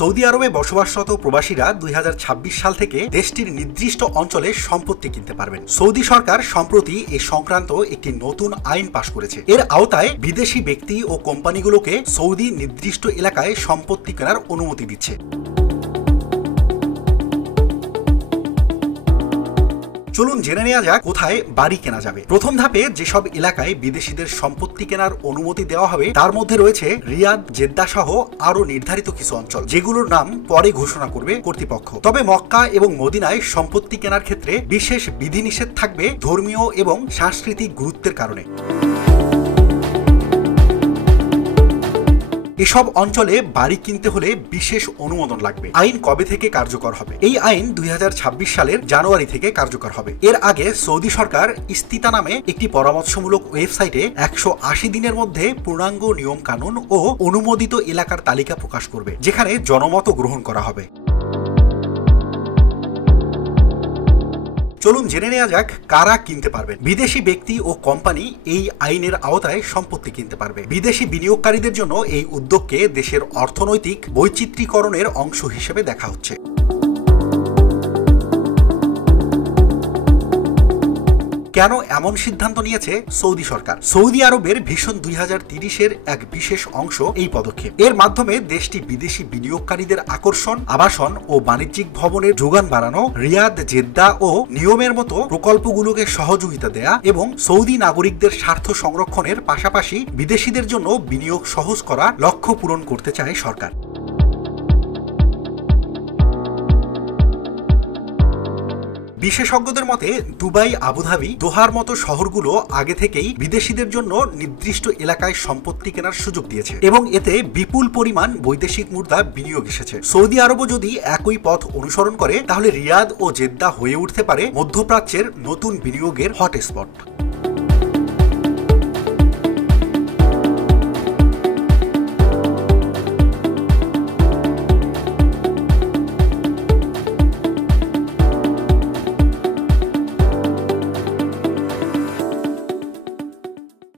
Saudi আরবে বসবাসরত প্রবাসীরা 2026 সাল থেকে দেশটির নির্দিষ্ট অঞ্চলে সম্পত্তি কিনতে পারবেন। সৌদি সরকার সম্প্রতি এ সংক্রান্ত একটি নতুন আইন পাশ করেছে। এর আওতায় বিদেশি ব্যক্তি ও কোম্পানিগুলোকে সৌদি নির্দিষ্ট এলাকায় সম্পত্তি কেনার অনুমতি দিচ্ছে। চলুন জেনে নেওয়া যাক কোথায় বাড়ি কেনা যাবে। প্রথম ধাপে যেসব এলাকায় বিদেশিদের সম্পত্তি কেনার অনুমতি দেওয়া হবে তার মধ্যে রয়েছে রিয়াদ, জেদ্দা সহ আরো নির্ধারিত কিছু অঞ্চল, যেগুলোর নাম পরে ঘোষণা করবে কর্তৃপক্ষ। তবে মক্কা এবং মদিনায় সম্পত্তি কেনার ক্ষেত্রে বিশেষ বিধিনিষেধ থাকবে ধর্মীয় এবং সাংস্কৃতিক গুরুত্বের কারণে। এসব অঞ্চলে বাড়ি কিনতে হলে বিশেষ অনুমোদন লাগবে। আইন কবে থেকে কার্যকর হবে? এই আইন 2026 সালের জানুয়ারি থেকে কার্যকর হবে। এর আগে সৌদি সরকার ইস্তিতা নামে একটি পরামর্শমূলক ওয়েবসাইটে 180 দিনের মধ্যে পূর্ণাঙ্গ নিয়ম কানুন ও অনুমোদিত এলাকার তালিকা প্রকাশ করবে, যেখানে জনমত গ্রহণ করা হবে। চলুন জেনে নেওয়া যাক কারা কিনতে পারবেন। বিদেশি ব্যক্তি ও কোম্পানি এই আইনের আওতায় সম্পত্তি কিনতে পারবে। বিদেশি বিনিয়োগকারীদের জন্য এই উদ্যোগকে দেশের অর্থনৈতিক বৈচিত্র্যীকরণের অংশ হিসেবে দেখা হচ্ছে। কেন এমন সিদ্ধান্ত নিয়েছে সৌদি সরকার? সৌদি আরবের ভিশন 2030-এর এক বিশেষ অংশ এই পদক্ষেপ। এর মাধ্যমে দেশটি বিদেশি বিনিয়োগকারীদের আকর্ষণ, আবাসন ও বাণিজ্যিক ভবনের যোগান বাড়ানো, রিয়াদ, জেদ্দা ও নিয়মের মতো প্রকল্পগুলোকে সহযোগিতা দেয়া এবং সৌদি নাগরিকদের স্বার্থ সংরক্ষণের পাশাপাশি বিদেশিদের জন্য বিনিয়োগ সহজ করা লক্ষ্য পূরণ করতে চায় সরকার। বিশেষজ্ঞদের মতে দুবাই, আবুধাবি, দোহার মতো শহরগুলো আগে থেকেই বিদেশিদের জন্য নির্দিষ্ট এলাকায় সম্পত্তি কেনার সুযোগ দিয়েছে এবং এতে বিপুল পরিমাণ বৈদেশিক মুদ্রা বিনিয়োগ এসেছে। সৌদি আরবও যদি একই পথ অনুসরণ করে তাহলে রিয়াদ ও জেদ্দা হয়ে উঠতে পারে মধ্যপ্রাচ্যের নতুন বিনিয়োগের হটস্পট।